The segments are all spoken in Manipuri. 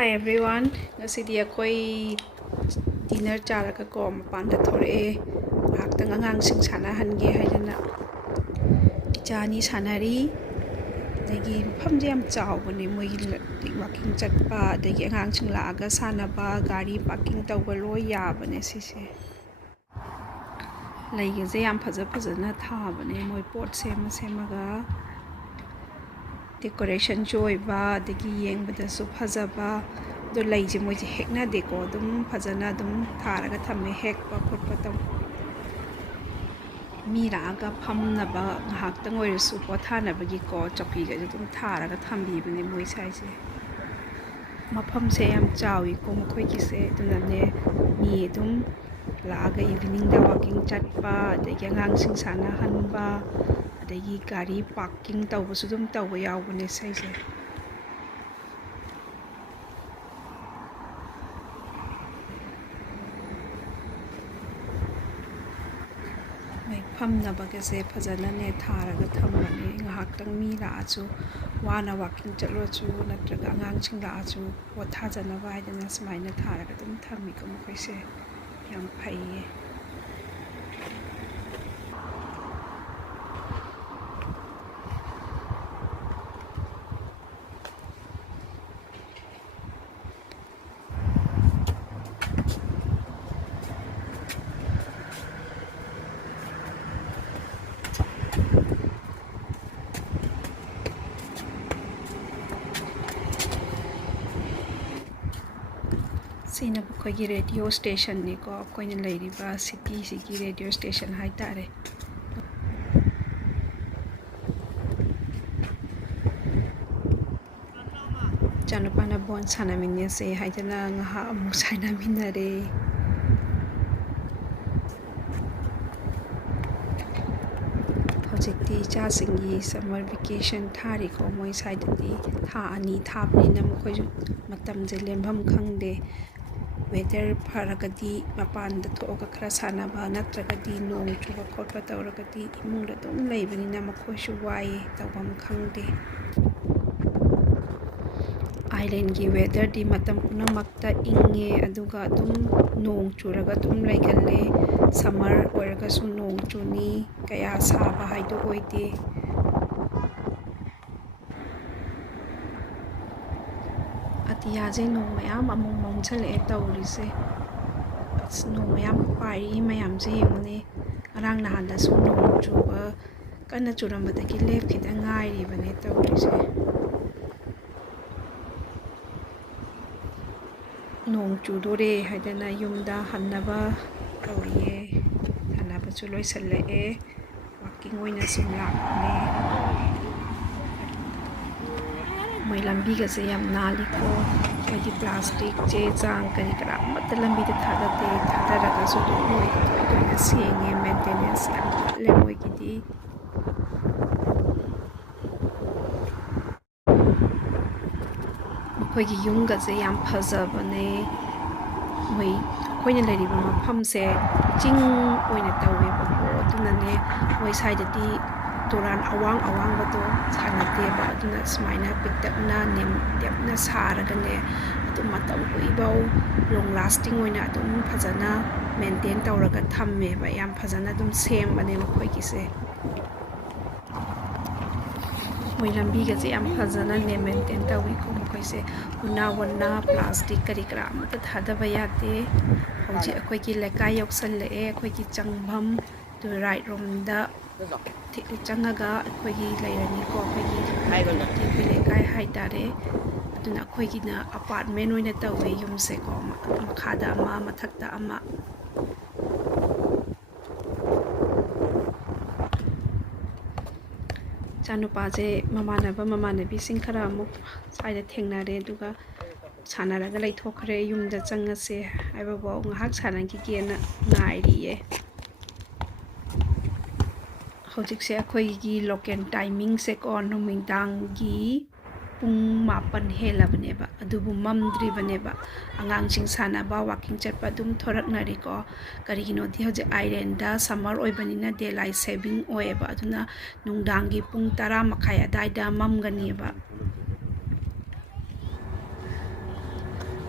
Hi everyone. Ngasidi akoy dinner charaga ko mapanda thore ngahaktang angangsing sanahange haidana ichani sanari dagi mafamje yam chawbane moi walking chatpa dagi angangsing laaga sanaba gari parking tawba loi yabane sise laigase yam phajana thabane moi pot semaga decoration joiba dagi yengbadasu phajaba do laije moje hekna deko dum phajana dum tharaga thamme hekpa khotpa taw miraga phamnaba ngahaktang oirisu pothanabagi ko chokki ga dum tharaga thambibane moi saise mafamse yam chawi ko mokoi kise dunane mi dum laaga evening da walking chatpa dagi angangsing sanahanba adagi gari parking tawbasu dum tawba yawbane saise famnabagase phajana ne tharaga thambane ngahaktang mi laachu wana walking chatlochu natraga angangsing laachu pothajanaba haidana smaina tharaga dum thammi ko mokoise yam phaiye Sina bukogi radio station ni ko koina lairiba city sigi radio station haitare janupana bon sanaminne se haitana ngaha amu sanaminare hojikti chasingi summer vacation thari ko moi side di tha ani thapni nam khoi matam je lembam khangde weather faragadi mapan da thoga khara sanaba natragadi nong chuba khotpa tawragadi imungda dum leibani na makhoi shu wai tawbam khangde island gi weather di matam punamakta inge aduga dum nong churaga dum laigalle summer oiraga su nong chuni kaya saba haidu oide atiyaje nong mayam among mongchale tawrise nong mayam pari mayam je yengune arang nahanda su nong chuba kana churambadagi lep khita ngairi bane tawrise nong chudore haidana yumda hannaba tawriye hannaba chu loisalae walking oina sumlakne moi lambi ga se yam naliko moi plastic che chang kari kara mat lambi de thada raga su do moi to na senge maintenance yam le moi ki di khoi gi yung ga se yam phajabane moi khoina lairiba mafam se ching oina tawe ba ko tunane moi side di turan awang bato sanate ba aduna smaina pitakna nem depna saragane atu matam kuibau long lasting oina adum phajana maintain tawraga thamme ba yam phajana dum sem bane makhoi kise moi lambi ga je yam phajana ne maintain tawi ko makhoi se una plastic kari kra mata thada ba yate hoji akoi ki lekai yoksal le akoi ki changbam to right room da changaga akoigi lairani ko akoigi lekai haitare aduna akoigi na apartment oina tawe yumse ko makhada ama mathakta ama chanupaje mamanabi sing khara amuk saida thengnare duga sanaraga laithokre yumda changase aiba bo ngahak sanangi kena ngairiye hojikse akoigi local timing se ko numingdang gi pung mapan helabane ba adubu mamdri bane ba angangsing sanaba walking chatpa dum thorak nari ko karigino di hoje island da summer oibanina daylight saving oeba aduna nungdangi pung 10 makhai adai da mamgani ba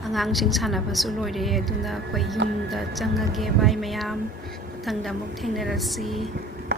ꯑꯉꯥꯡꯁꯤꯡ ꯁꯥꯟꯅꯕꯁꯨ ꯂꯣꯏꯔꯦ ꯑꯗꯨꯅ ꯑꯩꯈꯣꯏ ꯌꯨꯝꯗ ꯆꯪꯉꯒꯦ ꯕꯥꯏ ꯃꯌꯥꯝ ꯃꯊꯪꯗ ꯑꯃꯨꯛ ꯊꯦꯡꯅꯔꯁꯤ